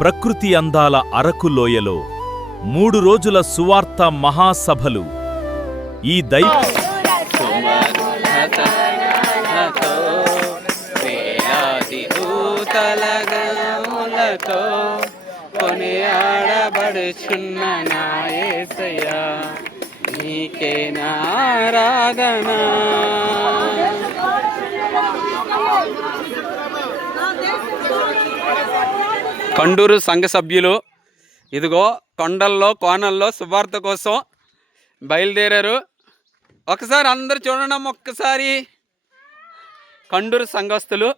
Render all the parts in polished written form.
ప్రకృతి అందాల అరకు లోయలో 3 రోజుల సువార్త మహాసభలు. ఈ దైవ కొనియాడబడుచున్న నా యేసయ్యా నీకే ఆరాధన. కండూరు సంఘ సభ్యులు ఇదిగో కొండల్లో కోనల్లో సువార్త కోసం బయలుదేరారు. ఒకసారి అందరు చూడండి, ఒక్కసారి కండూరు సంఘస్థులు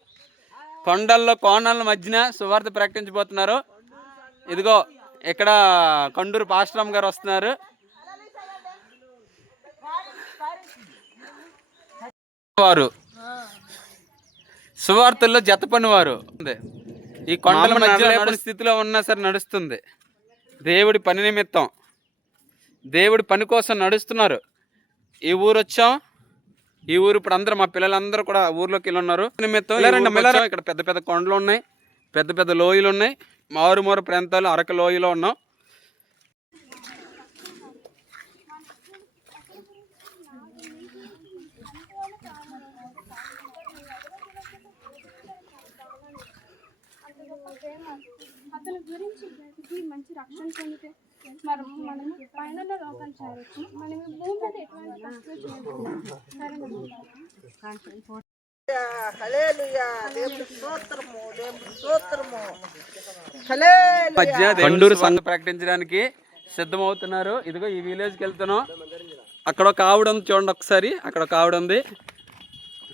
కొండల్లో కోనల మధ్యన సువార్త ప్రకటించబోతున్నారు. ఇదిగో ఇక్కడ కండూరు పాస్టరమ్మ గారు వస్తున్నారు. వారు సువార్తల్లో జత పనివారు. ఈ కొండల మధ్య స్థితిలో ఉన్నా సరే నడుస్తుంది. దేవుడి పని నిమిత్తం, దేవుడి పని కోసం నడుస్తున్నారు. ఈ ఊరు వచ్చాం. ఈ ఊరు ఇప్పుడు అందరూ మా పిల్లలందరూ కూడా ఊర్లోకి వెళ్ళి ఉన్నారు. నిమిత్తం ఇక్కడ పెద్ద పెద్ద కొండలు ఉన్నాయి, పెద్ద పెద్ద లోయలు ఉన్నాయి. మారుమూరు ప్రాంతాలు అరకు లోయలో ఉన్నాం. అతని గురించి బ్రతికి మంచి రక్షణ పొందితే మనం పైన లోకం చేరొచ్చు. మనం భూమి మీద ఎటువంటి కండూరు సంఘ ప్రకటించడానికి సిద్ధమవుతున్నారు. ఇదిగో ఈ విలేజ్కి వెళ్తున్నాం. అక్కడ ఒక ఆవిడ ఉంది చూడండి ఒకసారి. అక్కడ ఒక ఆవిడ ఉంది.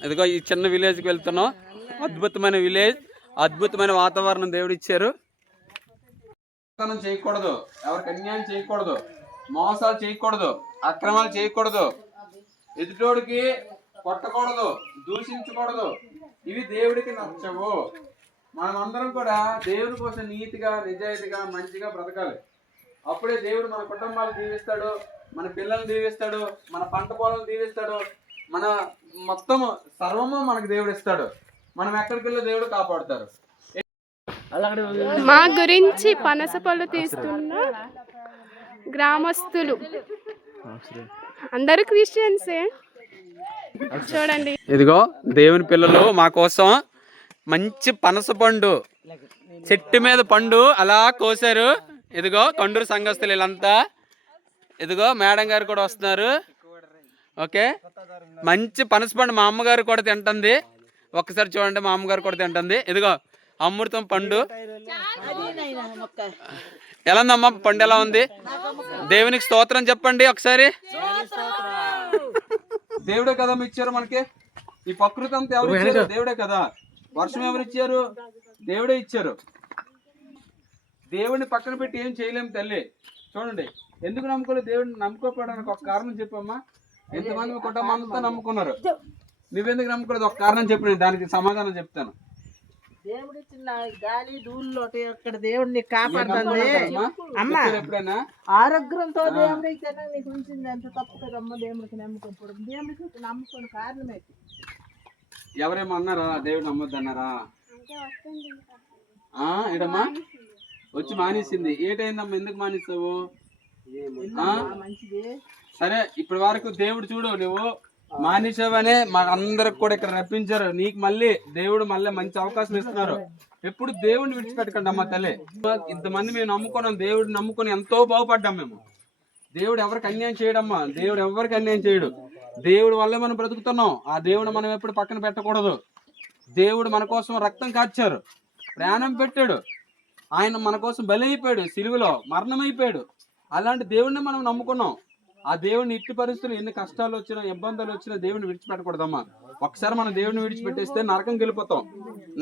ఇదిగో ఈ చిన్న విలేజ్కి వెళ్తున్నాం. అద్భుతమైన విలేజ్, అద్భుతమైన వాతావరణం దేవుడు ఇచ్చారు. చేయకూడదు, ఎవరికి అన్యాయం చేయకూడదు, మోసాలు చేయకూడదు, అక్రమాలు చేయకూడదు, ఎదుటోడికి కొట్టకూడదు, దూషించకూడదు. ఇవి దేవుడికి నచ్చవు. మనం అందరం కూడా దేవుడి కోసం నీతిగా, నిజాయితీగా, మంచిగా బ్రతకాలి. అప్పుడే దేవుడు మన కుటుంబాలు దీవిస్తాడు, మన పిల్లల్ని దీవిస్తాడు, మన పంట పొలాలను దీవిస్తాడు, మన మొత్తం సర్వము మనకు దేవుడు ఇస్తాడు. మనం ఎక్కడికి వెళ్ళి దేవుడు కాపాడుతారు. మా గురించి పనస పళ్ళు తీస్తున్న గ్రామస్తులు అందరూ క్రిస్టియన్సే. చూడండి, ఇదిగో దేవుని పిల్లలు మా కోసం మంచి పనస పండు, చెట్టు మీద పండు అలా కోసారు. ఇదిగో కండూరు సంఘస్థులు వీళ్ళంతా. ఇదిగో మేడం గారు కూడా వస్తున్నారు. ఓకే, మంచి పనస పండు మా అమ్మగారు కూడా తింటుంది. ఒక్కసారి చూడండి, మా అమ్మగారు కూడా తింటుంది. ఇదిగో అమృతం పండు. ఎలా ఉందమ్మా పండు? ఎలా ఉంది? దేవునికి స్తోత్రం చెప్పండి ఒకసారి. దేవుడే కదా ఇచ్చారు మనకి. ఈ ప్రకృతి అంతా ఎవరు ఇచ్చారు? దేవుడే కదా. వర్షం ఎవరు ఇచ్చారు? దేవుడే ఇచ్చారు. దేవుడిని పక్కన పెట్టి ఏం చేయలేము తల్లి. చూడండి, ఎందుకు నమ్ముకోలేదు? దేవుడిని నమ్ముకోపోవడానికి ఒక కారణం చెప్పమ్మా. ఎంతమంది కుటుంబం అంతా నమ్ముకున్నారు, నువ్వెందుకు నమ్ముకోలేదు? ఒక కారణం చెప్పు, నేను దానికి సమాధానం చెప్తాను. దేవుడిచ్చిన గాలి ధూళిలో ఇక్కడ దేవుడిని కాపాడుతుంది. అమ్మా, ఎప్పుడైనా ఆరోగ్యంతో దేవుడి నీకు ఉంచింది ఎంత తప్పు కదమ్మా. దేవుడికి నమ్ముకోకూడదు. దేవుడికి నమ్ముకునే కారణం ఏంటి? ఎవరేమో అన్నారా దేవుడు నమ్మొద్దు అన్నారా? ఏడమ్మా వచ్చి మానేసింది. ఏటైందమ్మా? ఎందుకు మానేస్తావు? మంచిది. సరే, ఇప్పటి వరకు దేవుడు చూడు, నువ్వు మానేసావనే మాకు అందరికి కూడా ఇక్కడ రప్పించారు. నీకు మళ్ళీ దేవుడు మళ్ళీ మంచి అవకాశం ఇస్తున్నారు. ఎప్పుడు దేవుడిని విడిచిపెట్టకండి అమ్మా తల్లి. ఇంతమంది మేము నమ్ముకున్నాం, దేవుడిని నమ్ముకుని ఎంతో బాగుపడ్డాం మేము. దేవుడు ఎవరికి అన్యాయం చేయడమ్మా. దేవుడు ఎవరికి అన్యాయం చేయడు. దేవుడు వల్లే మనం బ్రతుకుతున్నాం. ఆ దేవుడు మనం ఎప్పుడు పక్కన పెట్టకూడదు. దేవుడు మన కోసం రక్తం కార్చారు, ప్రాణం పెట్టాడు. ఆయన మన కోసం బలి అయిపోయాడు, సిలువలో మరణం అయిపోయాడు. అలాంటి దేవుడిని మనం నమ్ముకున్నాం. ఆ దేవుడిని ఇట్టి పరిస్థితులు ఎన్ని కష్టాలు వచ్చినా, ఇబ్బందులు వచ్చినా దేవుడిని విడిచిపెట్టకూడదమ్మా. ఒకసారి మనం దేవుడిని విడిచిపెట్టేస్తే నరకం గెలిపోతాం.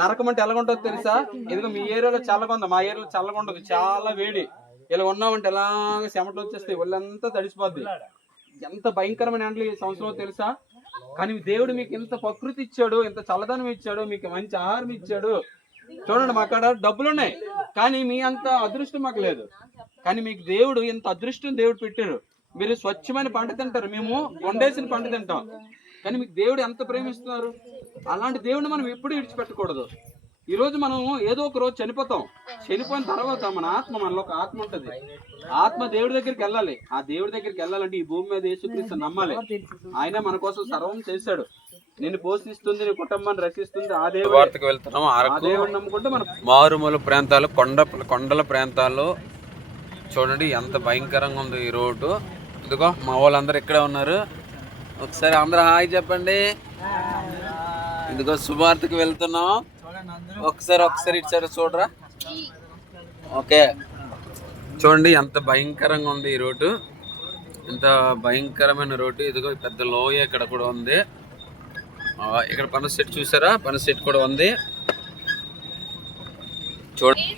నరకం అంటే ఎలాగుంటుందో తెలుసా? ఇదిగో మీ ఏరియాలో చల్లగా ఉంది, మా ఏరియాలో చల్లగా ఉండదు, చాలా వేడి. ఇలా ఉన్నామంటే ఎలాగ చెమటలు వచ్చేస్తాయి, ఒళ్ళంతా తడిసిపోద్ది. ఎంత భయంకరమైన ఎండలు ఈ సంవత్సరం తెలుసా? కానీ దేవుడు మీకు ఇంత ప్రకృతి ఇచ్చాడు, ఇంత చల్లదనం ఇచ్చాడు, మీకు మంచి ఆహారం ఇచ్చాడు. చూడండి, మా కాడ డబ్బులు ఉన్నాయి, కానీ మీ అంత అదృష్టం మాకు లేదు. కానీ మీకు దేవుడు ఇంత అదృష్టం దేవుడు పెట్టారు. మీరు స్వచ్ఛమైన పంట తింటారు, మేము వండేసిన పంట తింటాం. కానీ మీకు దేవుడు ఎంత ప్రేమిస్తున్నారు. అలాంటి దేవుడిని మనం ఎప్పుడు విడిచిపెట్టకూడదు. ఈ రోజు మనం ఏదో ఒక రోజు చనిపోతాం. చనిపోయిన తర్వాత మన ఆత్మ, మనలో ఒక ఆత్మ ఉంటది. ఆత్మ దేవుడి దగ్గరికి వెళ్ళాలి. ఆ దేవుడి దగ్గరికి వెళ్ళాలంటే ఈ భూమి మీద యేసుక్రీస్తు నమ్మాలి. ఆయన మన కోసం సర్వం చేశాడు. నేను పోషిస్తుంది, నీ కుటుంబాన్ని రక్షిస్తుంది ఆ దేవుడికి వెళ్తున్నాం. ఆ దేవుడిని నమ్ముకుంటే మనం మారుమూల ప్రాంతాలు, కొండల ప్రాంతాల్లో చూడండి ఎంత భయంకరంగా ఉంది ఈ రోడ్డు. ఇదిగో మా వాళ్ళందరూ ఇక్కడే ఉన్నారు. ఒకసారి అందరూ హాయ్ చెప్పండి. ఇదిగో సువార్తకి వెళ్తున్నాం. ఒకసారి ఇచ్చారు చూడరా. ఓకే, చూడండి ఎంత భయంకరంగా ఉంది ఈ రోడ్డు. ఎంత భయంకరమైన రోడ్డు. ఇదిగో పెద్ద లోయ ఇక్కడ కూడా ఉంది. ఇక్కడ పనస చెట్టు చూసారా, పనస చెట్టు కూడా ఉంది.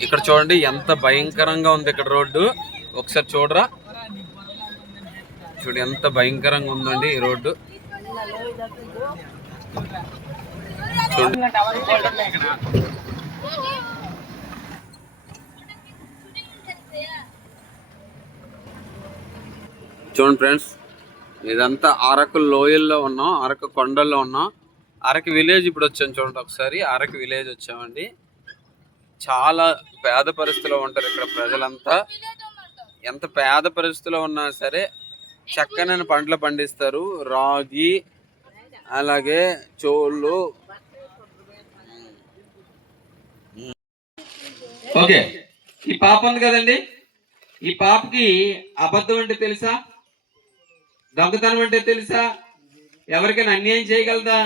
ఇక్కడ చూడండి ఎంత భయంకరంగా ఉంది ఇక్కడ రోడ్డు. ఒకసారి చూడరా, చూడు ఎంత భయంకరంగా ఉందండి ఈ రోడ్డు. చూడండి ఫ్రెండ్స్, ఇదంతా అరకు లోయల్లో ఉన్నాం, అరకు కొండల్లో ఉన్నాం. అరకు విలేజ్ ఇప్పుడు వచ్చాం చూడండి. ఒకసారి అరకు విలేజ్ వచ్చామండి. చాలా పేద పరిస్థితిలో ఉంటారు ఇక్కడ ప్రజలంతా. ఎంత పేద పరిస్థితిలో ఉన్నా సరే చక్కనైన పంటలు పండిస్తారు. రాగి, అలాగే చోళ్ళు. ఓకే, ఈ పాప ఉంది కదండి, ఈ పాపకి అబద్ధం అంటే తెలుసా, దొంగతనం అంటే తెలుసా, ఎవరికైనా అన్యాయం చేయగలదా,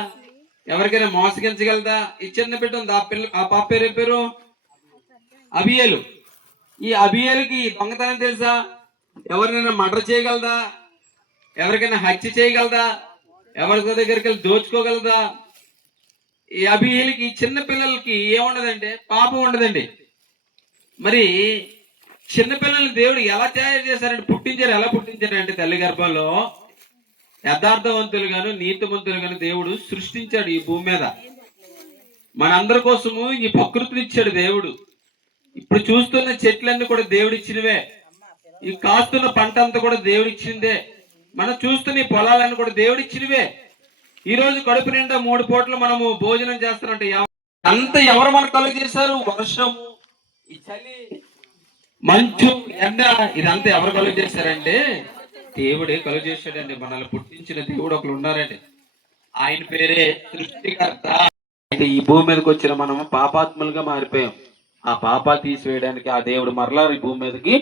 ఎవరికైనా మోసగించగలదా? ఈ చిన్న బిడ్డ ఉంది, ఆ పాప పేరు అబియేలు. ఈ అబియేలుకి దొంగతనం తెలుసా, ఎవరినైనా మర్డర్ చేయగలదా, ఎవరికైనా హత్య చేయగలదా, ఎవరి దగ్గరికి వెళ్ళి దోచుకోగలదా? ఈ అబియేలుకి, చిన్న పిల్లలకి ఏముండదంటే పాపం ఉండదండి. మరి చిన్నపిల్లల్ని దేవుడు ఎలా తయారు చేశారంటే, పుట్టించారు. ఎలా పుట్టించారంటే తల్లి గర్భంలో యథార్థవంతులుగాను నీతిమంతులుగాను దేవుడు సృష్టించాడు ఈ భూమి మీద. మనందరి కోసము ఈ ప్రకృతిని ఇచ్చాడు దేవుడు. ఇప్పుడు చూస్తున్న చెట్లన్నీ కూడా దేవుడిచ్చినవే. ఈ కాస్తున్న పంట అంతా కూడా దేవుడిచ్చిందే. మనం చూస్తున్న ఈ పొలాలన్నీ కూడా దేవుడిచ్చినవే. ఈ రోజు కడుపు నిండా 3 పూటలు మనము భోజనం చేస్తామంటే అంత ఎవరు మనకు కలుగు చేశారు? వర్షము, ఈ చలి, మంచు, ఎండ, ఇదంతా ఎవరు కలుగు చేశారంటే దేవుడే కలుగు చేశాడండి. మనల్ని పుట్టించిన దేవుడు ఒకరు ఉన్నారండి. ఆయన పేరే సృష్టికర్త. అయితే ఈ భూమి మీదకి వచ్చిన మనము పాపాత్ములుగా మారిపోయాం. ఆ పాపా తీసివేయడానికి ఆ దేవుడు మరలా ఈ భూమి మీదకి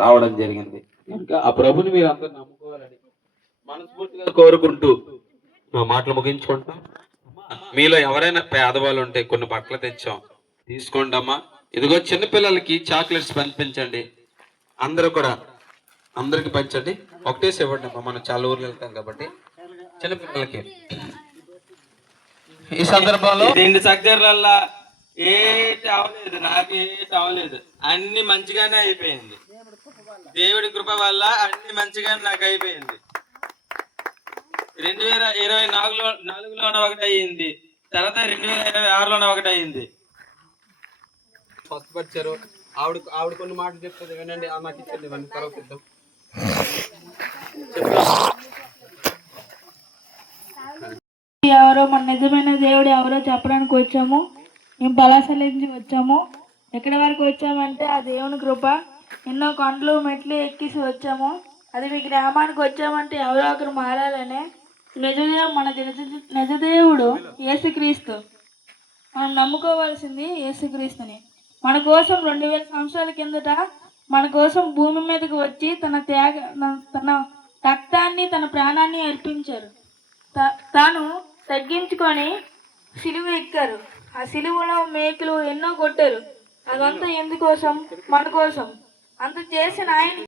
రావడం జరిగింది. ఇంకా ఆ ప్రభుని మీరు అందరూ నమ్ముకోవాలని మనస్ఫూర్తిగా కోరుకుంటూ మా మాటలు ముగించుకుంటాం. మీలో ఎవరైనా పేదవాళ్ళు ఉంటే కొన్ని బట్టలు తెచ్చాం, తీసుకోండి అమ్మా. ఇదిగో చిన్నపిల్లలకి చాక్లెట్స్ పంపించండి. అందరూ కూడా అందరికి పంచండి. ఒకటేసి ఇవ్వండి అమ్మా, మనం చాలా ఊర్లు వెళ్తాం కాబట్టి చిన్నపిల్లలకి. ఈ సందర్భంలో 2 సబ్జెక్టులల్లా ఏటి అవలేదు, నాకేటి అవలేదు, అన్ని మంచిగానే అయిపోయింది. దేవుడి కృప వల్ల అన్ని మంచిగానే నాకు అయిపోయింది. 2024లోనే ఒకటి అయ్యింది, తర్వాత 2026లోనే ఒకటి అయ్యింది. స్వస్థపరిచారు. ఆవిడ కొన్ని మాటలు చెప్తుంది, వినండి. ఆ మాట ఇచ్చండి, ఇవన్నీ తర్వాత ఇద్దాం. ఎవరో మన నిజమైన దేవుడు ఎవరో చెప్పడానికి వచ్చాము. మేము పలాసల నుంచి వచ్చాము. ఎక్కడి వరకు వచ్చామంటే ఆ దేవుని కృప. ఎన్నో కొండలు మెట్లు ఎక్కిసి వచ్చాము. అది మీ గ్రామానికి వచ్చామంటే ఎవరో ఒకరు మారాలనే. మన నిజదేవుడు యేసుక్రీస్తు. మనం నమ్ముకోవాల్సింది యేసుక్రీస్తుని. మన కోసం 2000 సంవత్సరాల కిందట మన కోసం భూమి మీదకి వచ్చి తన రక్తాన్ని, తన ప్రాణాన్ని అర్పించారు. తాను తగ్గించుకొని సిలువ ఎక్కారు. ఆ సిలువలో మేకులు ఎన్నో కొట్టారు. అదంతా ఎందుకోసం? మన కోసం. అంత చేసిన ఆయన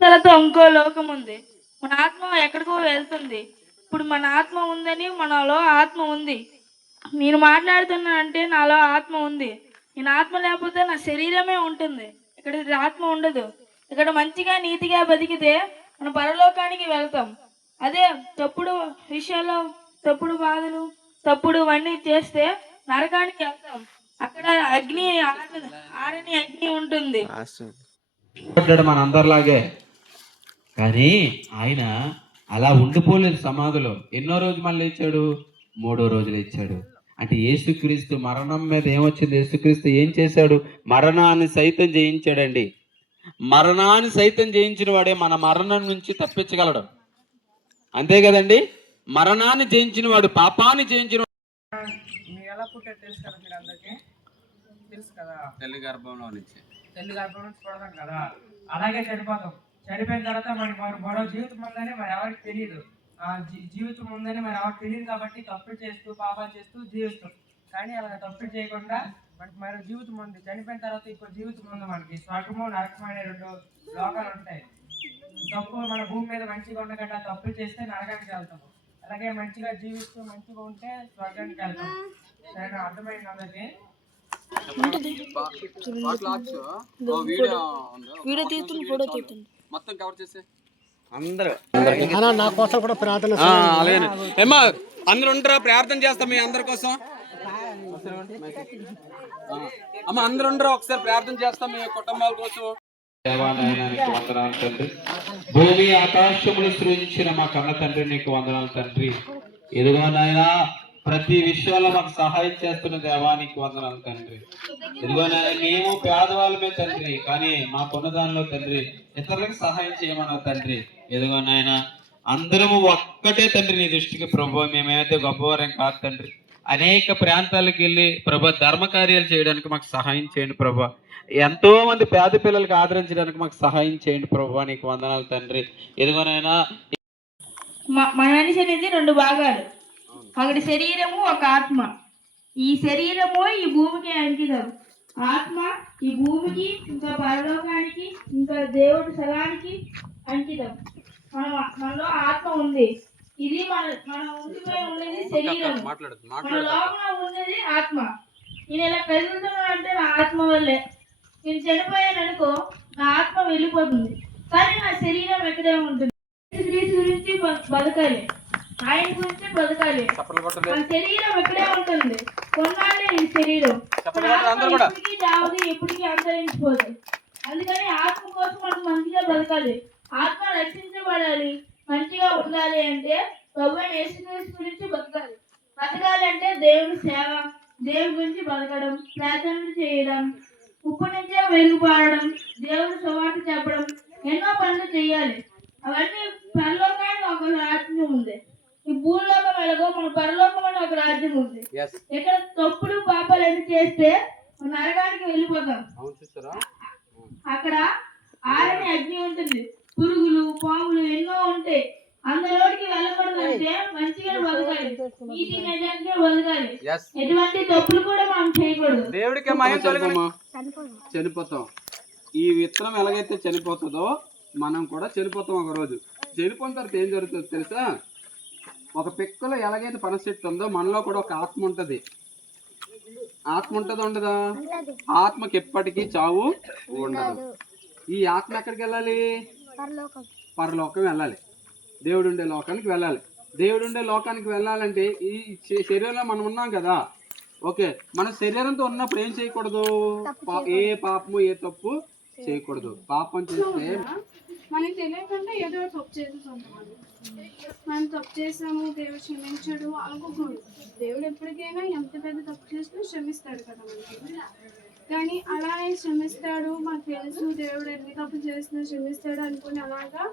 తలతో ఇంకో లోకం ఉంది. మన ఆత్మ ఎక్కడికో వెళ్తుంది. ఇప్పుడు మన ఆత్మ ఉందని, మనలో ఆత్మ ఉంది. నేను మాట్లాడుతున్నానంటే నాలో ఆత్మ ఉంది. నేను ఆత్మ లేకపోతే నా శరీరమే ఉంటుంది. ఇక్కడ ఆత్మ ఉండదు. ఇక్కడ మంచిగా నీతిగా బతికితే మన పరలోకానికి వెళ్తాం. అదే తప్పుడు విషయాల్లో, తప్పుడు బాధలు, తప్పుడు అన్నీ చేస్తే నరకానికి వెళ్తాం. అక్కడ అగ్ని, ఆరని అగ్ని ఉంటుంది. మన అందరిలాగే. కానీ ఆయన అలా ఉండిపోలేదు సమాధిలో. ఎన్నో రోజు మళ్ళీ ఇచ్చాడు? 3వ రోజులు ఇచ్చాడు. అంటే యేసుక్రీస్తు మరణం మీద ఏమొచ్చింది? యేసుక్రీస్తు ఏం చేశాడు? మరణాన్ని సైతం జయించాడండి. మరణాన్ని సైతం జయించిన వాడే మన మరణం నుంచి తప్పించగలడు. అంతే కదండి? మరణాన్ని జయించిన వాడు, పాపాన్ని జయించిన మీరు ఎలా పుట్టారు తెలుసు కదా, మీరు అందరికీ తెలుసు కదా. తల్లి గర్భంలో నుంచి పుడతాం కదా, అలాగే చనిపోతాం. చనిపోయిన తర్వాత మరో జీవితం ఉందని మరి ఎవరికి తెలియదు. ఆ జీవితం ఉందని మరి ఎవరికి తెలియదు కాబట్టి తప్పులు చేస్తూ పాపాలు చేస్తూ జీవిస్తాం. కానీ అలా తప్పులు చేయకుండా మనకి మరో జీవితం ఉంది. చనిపోయిన తర్వాత ఇంకో జీవితం ఉంది మనకి. స్వర్గము నరకము అనే 2 లోకాలు ఉంటాయి. తప్పు మన భూమి మీద మంచిగా ఉండకుండా తప్పులు చేస్తే నరకానికి వెళ్తాము. అలాగే మంచిగా జీవిస్తూ మంచిగా ఉంటే స్వర్గానికి వెళ్తాం. సరే, అర్థమైంది అందరికీ? వీడియో తీస్తుంది, ఫోటో తీస్తుంది, మొత్తం కవర్ చేసే అందరూ నా కోసం కూడా ప్రార్థన. అలాగే ఏమా అందరూ ఉంటారా? ప్రార్థన చేస్తాం మీ అందరి కోసం. అమ్మ అందరూ ఉండరు, ఒకసారి ప్రార్థన చేస్తాం మీ కుటుంబాల కోసం. దేవాలయానికి వందనాలు తండ్రి. భూమి ఆకాశములు సృజించిన మా కన్న తండ్రి నీకు వందనాలు తండ్రి. ఇదిగో నాయనా ప్రతి విషయంలో మాకు సహాయం చేస్తున్న దేవానికి వందనాలు తండ్రి. ఇదిగో నాయన మేము పేదవాళ్ళమే తండ్రి, కానీ మాకున్న దానిలో తండ్రి ఇతరులకు సహాయం చేయమన్నావు తండ్రి. ఇదిగో నాయన అందరము ఒక్కటే తండ్రి నీ దృష్టికి ప్రభు. మేమేమైతే గొప్పవారం కాదు తండ్రి. అనేక ప్రాంతాలకు వెళ్ళి ప్రభు ధర్మ కార్యాలు చేయడానికి మాకు సహాయం చేయండి ప్రభు. ఎంతో మంది పేద పిల్లలకు ఆదరించడానికి మాకు సహాయం చేయండి ప్రభు. నీకు వందనాలు తండ్రి. ఇదిగోనైనా మనిషి అనేది 2 భాగాలు. ఒకటి శరీరము, ఒక ఆత్మ. ఈ శరీరము ఈ భూమికి అంకితం. ఆత్మ ఈ భూమికి, ఇంకా పరలోకానికి, ఇంకా దేవుడి స్థలానికి అంకితం. మనలో ఆత్మ ఉంది. ఇది మన ఉండిపోయి ఉండేది శరీరం. మన లోపల ఉండేది ఆత్మ. నేను ఇలా కదులుతున్నాను అంటే నా ఆత్మ వల్లే. నేను చనిపోయాను అనుకో, నా ఆత్మ వెళ్ళిపోతుంది, కానీ నా శరీరం ఎక్కడే ఉంటుంది. క్రీస్తు గురించి బతకాలి, ఆయన గురించి బతకాలి. మన శరీరం ఎక్కడే ఉంటుంది. కొన్నాళ్ళే ఈ శరీరం ఎప్పటికీ చావదు, ఎప్పటికీ అంతరించిపోదు. అందుకని ఆత్మ కోసం మనం మంచిగా బతకాలి. ఆత్మ రక్షించబడాలి, మంచిగా ఉండాలి అంటే ప్రభువైన యేసుక్రీస్తు గురించి బతకాలి. బతకాలి అంటే దేవుని సేవ, దేవుని గురించి బతకడం, ప్రార్థనలు చేయడం, ఉప్పు నుంచే వెలుగుపాడడం, దేవుని సువార్త చెప్పడం, ఎన్నో పనులు చేయాలి. అవన్నీ పరలోకానికి ఒక రాజ్యం ఉంది. ఈ భూలోకం ఎలాగో మన పరలోకం అని ఒక రాజ్యం ఉంది. ఇక్కడ తప్పులు పాపాలు ఎన్ని చేస్తే నరకానికి వెళ్ళిపోతాం. అక్కడ ఆరని అగ్ని ఉంటుంది, పురుగులు పాములు ఎన్నో ఉంటాయి. అందులోకి వెళ్ళకూడదు అంటే మంచిగా బతకాలి, నీతి నిజంగా బతకాలి. ఎటువంటి తప్పులు కూడా మనం చేయకూడదు. దేవుడికి చనిపోతాం. ఈ విత్తనం ఎలాగైతే చనిపోతుందో మనం కూడా చనిపోతాం. ఒక రోజు చనిపోయిన తర్వాత ఏం జరుగుతుందో తెలుసా? ఒక పిక్కలో ఎలాగైతే పనసెట్టు ఉందో మనలో కూడా ఒక ఆత్మ ఉంటుంది. ఆత్మ ఉంటుందా ఉండదా? ఆత్మకి ఎప్పటికీ చావు ఉండదు. ఈ ఆత్మ ఎక్కడికి వెళ్ళాలి? పరలోకం వెళ్ళాలి, దేవుడు ఉండే లోకానికి వెళ్ళాలి. దేవుడు ఉండే లోకానికి వెళ్ళాలంటే ఈ శరీరంలో మనం ఉన్నాం కదా. ఓకే, మన శరీరంతో ఉన్నప్పుడు ఏం చేయకూడదు? ఏ పాపము ఏ తప్పు చేయకూడదు. పాపం చేస్తే మనకి తెలియకుండా ఏదో తప్పు చేసేసాము. మనం తప్పు చేసాము, దేవుడు క్షమించడు అనుకోకూడదు. దేవుడు ఎప్పటికైనా ఎంత పెద్ద తప్పు చేసినా క్షమిస్తాడు కదా మనకి. కానీ అలానే క్షమిస్తాడు, మాకు తెలుసు దేవుడు ఎన్ని తప్పు చేసినా క్షమిస్తాడు అనుకుని అలాగా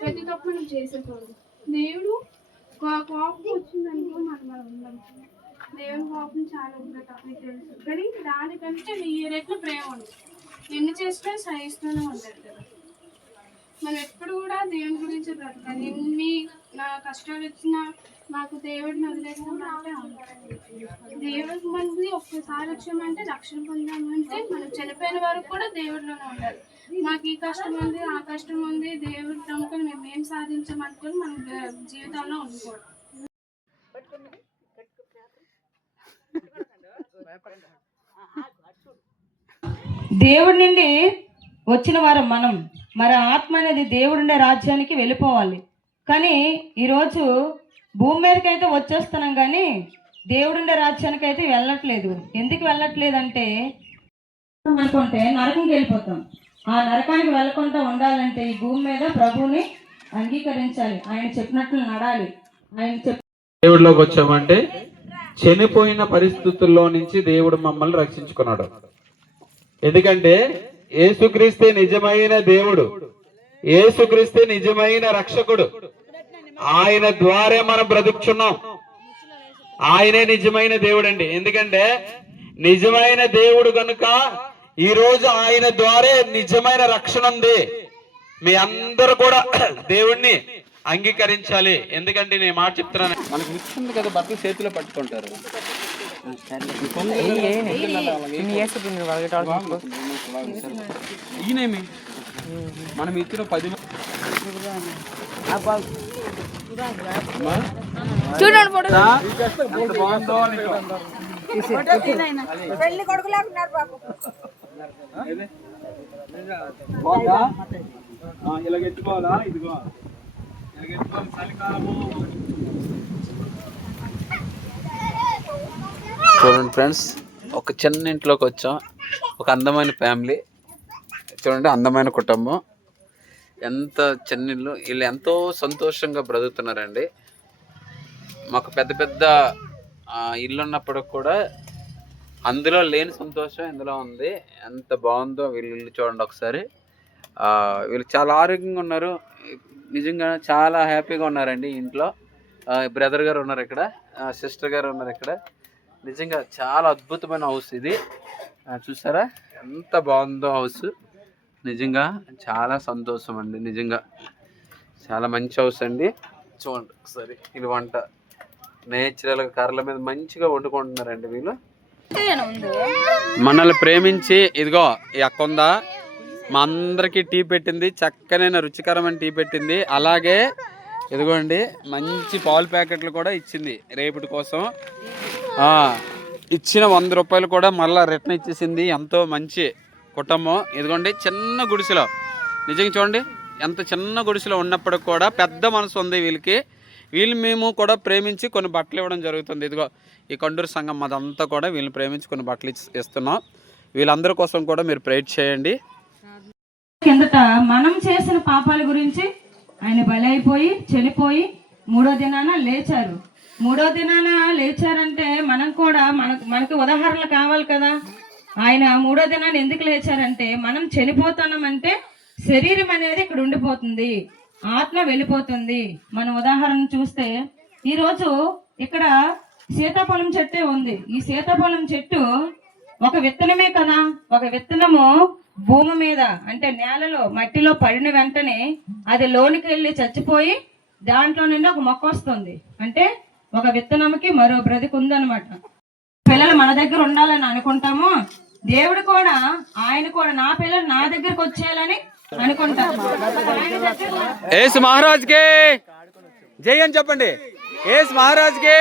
ప్రతి తప్పు మనం చేసేకూడదు. దేవుడు కోపం వచ్చిందనుకో మనం ఉందాం. దేవుని కోపం చాలా ఉంటుంది మీకు తెలుసు, కానీ దానికంటే 1000 రెట్లు ప్రేమ ఉంది. ఎన్ని చేసినా సహిస్తూనే ఉంటాడు కదా. మనం ఎప్పుడు కూడా దేవుని గురించి బ్రతకాలి. ఎన్ని నా కష్టాలు వచ్చినా నాకు దేవుడిని వదిలేస్తామంటే దేవుడికి మనకి ఒక్కసారి వచ్చామంటే రక్షణ పొందామంటే మనం చనిపోయిన వరకు కూడా దేవుడిలోనే ఉండాలి. మాకు ఈ కష్టం ఉంది, ఆ కష్టం ఉంది, దేవుడి నమ్మకం మేము ఏం సాధించామనుకొని మన జీవితంలో ఉండకూడదు. దేవుడి నుండి వచ్చిన వారు మనం, మన ఆత్మ అనేది దేవుడుండే రాజ్యానికి వెళ్ళిపోవాలి. కానీ ఈరోజు భూమి మీదకి అయితే వచ్చేస్తున్నాం, కానీ దేవుడుండే రాజ్యానికి అయితే వెళ్ళట్లేదు. ఎందుకు వెళ్ళట్లేదంటే అనుకుంటే నరకంకి వెళ్ళిపోతాం. ఆ నరకానికి వెళ్ళకుండా ఉండాలంటే ఈ భూమి మీద ప్రభువుని అంగీకరించాలి, ఆయన చెప్పినట్లు నడాలి. ఆయన దేవుడిలోకి వచ్చామంటే చనిపోయిన పరిస్థితుల్లో నుంచి దేవుడు మమ్మల్ని రక్షించుకున్నాడు. ఎందుకంటే యేసుక్రీస్తే నిజమైన దేవుడు, యేసుక్రీస్తే నిజమైన రక్షకుడు. ఆయన ద్వారా మనం బ్రతుకుచున్నాం. ఆయనే నిజమైన దేవుడు అండి. ఎందుకంటే నిజమైన దేవుడు కనుక ఈ రోజు ఆయన ద్వారా నిజమైన రక్షణ ఉంది. మీ అందరూ కూడా దేవుణ్ణి అంగీకరించాలి. ఎందుకంటే నేను మాట చెప్తున్నాను, మనకు మిక్స్ కదా, బట్టలు చేతిలో పట్టుకుంటారు. ఈయనేమి మనం ఇచ్చిన 10 చూడండి ఫోటో పెళ్లి కొడుకు లేకున్నాడు బాబు. ఇలాగెత్తుకోవాలా? ఇదిగో ఇలాగెత్తుకోవాలి. చలికాలము. చూడండి ఫ్రెండ్స్, ఒక చిన్న ఇంట్లోకి వచ్చాం. ఒక అందమైన ఫ్యామిలీ చూడండి, అందమైన కుటుంబం. ఎంత చిన్న ఇల్లు. వీళ్ళు ఎంతో సంతోషంగా బ్రతుకుతున్నారండి. మాకు పెద్ద పెద్ద ఇల్లు ఉన్నప్పుడు కూడా అందులో లేని సంతోషం ఇందులో ఉంది. ఎంత బాగుందో వీళ్ళు ఇల్లు చూడండి ఒకసారి. వీళ్ళు చాలా ఆరోగ్యంగా ఉన్నారు. నిజంగా చాలా హ్యాపీగా ఉన్నారండి. ఇంట్లో బ్రదర్ గారు ఉన్నారు ఇక్కడ, సిస్టర్ గారు ఉన్నారు ఇక్కడ. నిజంగా చాలా అద్భుతమైన హౌస్ ఇది. చూసారా ఎంత బాగుందో హౌస్. నిజంగా చాలా సంతోషం అండి. నిజంగా చాలా మంచి హౌస్ అండి. చూడండి ఒకసారి. ఇది వంట నేచురల్గా కర్రల మీద మంచిగా వండుకుంటున్నారండి వీళ్ళు. మనల్ని ప్రేమించి ఇదిగో ఈ అక్క ఉందా, మా అందరికీ టీ పెట్టింది. చక్కనైన రుచికరమైన టీ పెట్టింది. అలాగే ఇదిగోండి మంచి పాలు ప్యాకెట్లు కూడా ఇచ్చింది రేపటి కోసం. ఇచ్చిన 100 రూపాయలు కూడా మళ్ళీ రిటర్న్ ఇచ్చేసింది. ఎంతో మంచి కుటుంబం. ఇదిగోండి చిన్న గుడిసెలో, నిజంగా చూడండి ఎంత చిన్న గుడిసెలో ఉన్నప్పటికి కూడా పెద్ద మనసు ఉంది వీళ్ళకి. వీళ్ళు మేము కూడా ప్రేమించి కొన్ని బట్టలు ఇవ్వడం జరుగుతుంది. ఇదిగో ఈ కొండూరు సంఘం అదంతా కూడా వీళ్ళని ప్రేమించి కొన్ని బట్టలు ఇస్తున్నాం. వీళ్ళందరి కోసం కూడా మీరు ప్రేర్ చేయండి. కిందట మనం చేసిన పాపాల గురించి ఆయన బలైపోయి చనిపోయి 3వ దినాన లేచారు. 3వ దినాన లేచారంటే మనం కూడా మనకి ఉదాహరణలు కావాలి కదా. ఆయన 3వ దినాన్ని ఎందుకు లేచారంటే మనం చనిపోతున్నామంటే శరీరం అనేది ఇక్కడ ఉండిపోతుంది, ఆత్మ వెళ్ళిపోతుంది. మన ఉదాహరణ చూస్తే ఈరోజు ఇక్కడ సీతాఫలం చెట్టే ఉంది. ఈ సీతాఫలం చెట్టు ఒక విత్తనమే కదా. ఒక విత్తనము భూమి మీద అంటే నేలలో మట్టిలో పడిన వెంటనే అది లోనికి వెళ్ళి చచ్చిపోయి దాంట్లో నుండి ఒక మొక్క వస్తుంది. అంటే ఒక విత్తనంకి మరో బ్రతికి ఉందన్నమాట. పిల్లలు మన దగ్గర ఉండాలని అనుకుంటాము. దేవుడు కూడా ఆయన కూడా నా పిల్లలు నా దగ్గరకు వచ్చేయాలని అనుకుంటాము. ఏసు మహారాజ్కే జై అని చెప్పండి. ఏసు మహారాజ్కే,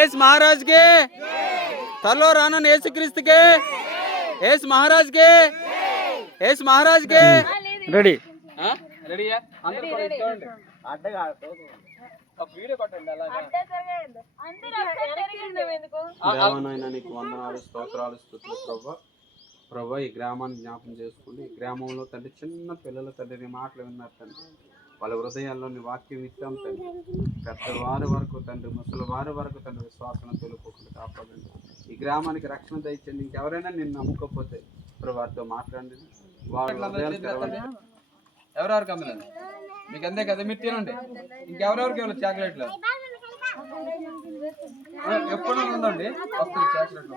ఏసు మహారాజ్కే, త్వరలో రానున్న యేసుక్రీస్తుకే, ఏసు మహారాజ్కే, ఏసు మహారాజ్కే. రెడీ రెడీయా? అందరూ చూడండి. అడ్డగా ఒక వీడియో కొట్టండి. దేవానాయన నీకు వందనాలు, స్తోత్రాలు, స్తుతులు ప్రభా. ప్రభా ఈ గ్రామాన్ని జ్ఞాపకం చేసుకోండి. ఈ గ్రామంలో తండ్రి చిన్న పిల్లలు తండ్రి నీ మాటలు విన్నారు తండ్రి. వాళ్ళ హృదయాల్లో నీ వాక్యం ఇచ్చాం తండ్రి. పెద్దవారి వరకు తండ్రి, ముసలి వారి వరకు తండ్రి విశ్వాసం తెలుపుకుండా కాపాడండి. ఈ గ్రామానికి రక్షణ దయచండి. ఇంకెవరైనా నిన్ను నమ్ముకోకపోతే ఇప్పుడు వారితో మాట్లాడండి. వాళ్ళ హృదయాలు తెరవండి. ఎవరెవరికి అమ్మలేదు మీకు అంతే కదా, మీరు తినండి. ఇంకెవరెవరికి ఇవ్వాలి చాక్లెట్లు? ఎప్పుడు ఉందండి వస్తుంది చాక్లెట్లు.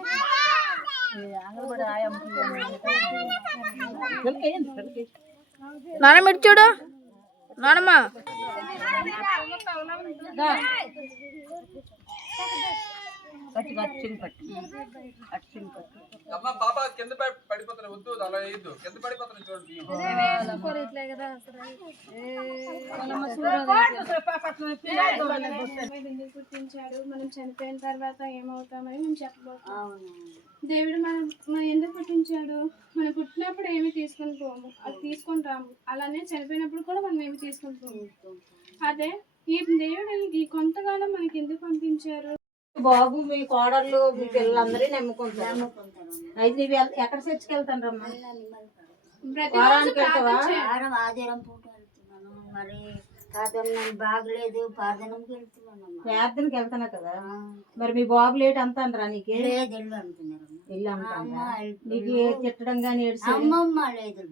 నానమ్మ చూడు, నానమ్మ అమ్మ పాప కింద పడిపోతాను, వద్దు అలా వేయద్దు, కింద పడిపోతాను చూడండి. గుర్తించాడు. మనం చనిపోయిన తర్వాత ఏమవుతామని మేము చెప్పబోతాం. దేవుడు మనం ఎందుకు పుట్టించాడు? మనం పుట్టినప్పుడు ఏమి తీసుకొని పోము, అది తీసుకొని రాము. అలానే చనిపోయినప్పుడు కూడా మనం ఏమి తీసుకొని పోము. అదే ఈ దేవుడు ఈ కొంతకాలం మనకి ఎందుకు పంపించారు? బాబు మీ కోడళ్ళు మీ పిల్లలందరూ నమ్ముకుంటారు. అయితే ఎక్కడ చర్చికి వెళ్తాను రమ్మా? వారానికి వెళ్తావా? ఆదివారం పూట వెళ్తున్నాను. మరి బాగలేదు ప్రార్థనకి వెళ్తున్నానమ్మా. ప్రార్థనకి వెళ్తున్నా కదా, మరి మీ బాబు లేట్ అంతా అనరా నీకు? లేదు ఎల్లు అంటున్నారు. వెళ్ళి అంటా నీకు తిట్టడం కానీ ఏడ్చి అమ్మమ్మ లేదు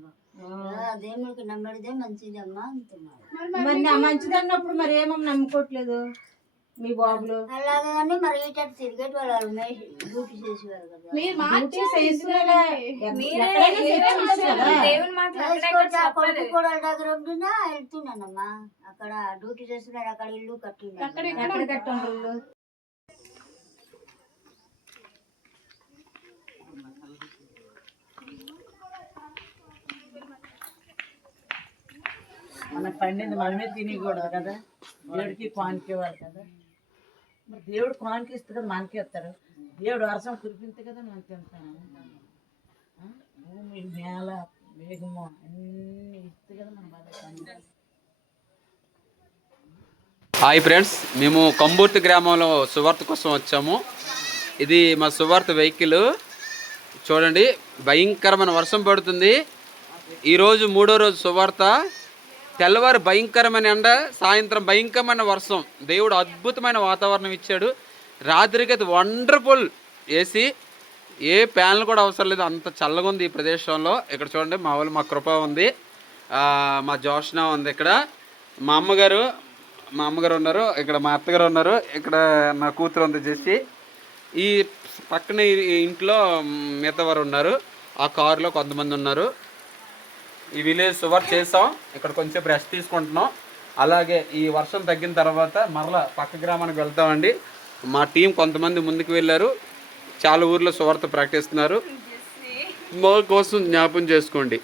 దేవుడికి నమ్మడిదే మంచిదమ్మా అంటున్నారు. మరి నా మంచిది అన్నప్పుడు మరి ఏమన్నా నమ్ముకోవట్లేదు మీ బాబులు? అలాగే మరి ఇటు తిరిగేటి వాళ్ళు డ్యూటీ చేసేవారు కదా. మీరు కొడుకు కూడా దగ్గర ఉంటున్నా వెళ్తున్నానమ్మా. అక్కడ డ్యూటీ చేస్తున్నారు, అక్కడ ఇల్లు కట్టిండు. ఎక్కడ కట్టుండ్రు? మన పండింది మనమే తినకూడదు కదా, దేవుడికి కానుకేవారు కదా. మరి దేవుడు కానుక ఇస్తాడు, మనకి ఇస్తాడు. దేవుడు వర్షం కురిపించే కదా మనం తింటాము. భూమి నేల వేగము అన్నీ ఇస్తే కదా మనం బాగా. హాయ్ ఫ్రెండ్స్, మేము కంబూర్తి గ్రామంలో సువార్త కోసం వచ్చాము. ఇది మా సువార్త వెహికల్. చూడండి, భయంకరమైన వర్షం పడుతుంది. ఈరోజు 3వ రోజు సువార్త. తెల్లవారు భయంకరమైన ఎండ, సాయంత్రం భయంకరమైన వర్షం. దేవుడు అద్భుతమైన వాతావరణం ఇచ్చాడు. రాత్రికి అయితే వండర్ఫుల్ ఏసీ, ఏ ఫ్యాన్లు కూడా అవసరం లేదు, అంత చల్లగా ఉంది ఈ ప్రదేశంలో. ఇక్కడ చూడండి, మా వాళ్ళు మా కృప ఉంది, మా జోష్న ఉంది, ఇక్కడ మా అమ్మగారు ఉన్నారు, ఇక్కడ మా అత్తగారు ఉన్నారు, ఇక్కడ నా కూతురు ఉంది జెస్సి. ఈ పక్కన ఇంట్లో మిగతా వారు ఉన్నారు, ఆ కారులో కొంతమంది ఉన్నారు. ఈ విలేజ్ సువార్త చేసాం, ఇక్కడ కొంచెం రెస్ట్ తీసుకుంటున్నాం. అలాగే ఈ వర్షం తగ్గిన తర్వాత మరలా పక్క గ్రామానికి వెళ్తామండి. మా టీం కొంతమంది ముందుకు వెళ్ళారు, చాలా ఊర్లో సువార్త ప్రకటిస్తున్నారు. మా కోసం జ్ఞాపం చేసుకోండి.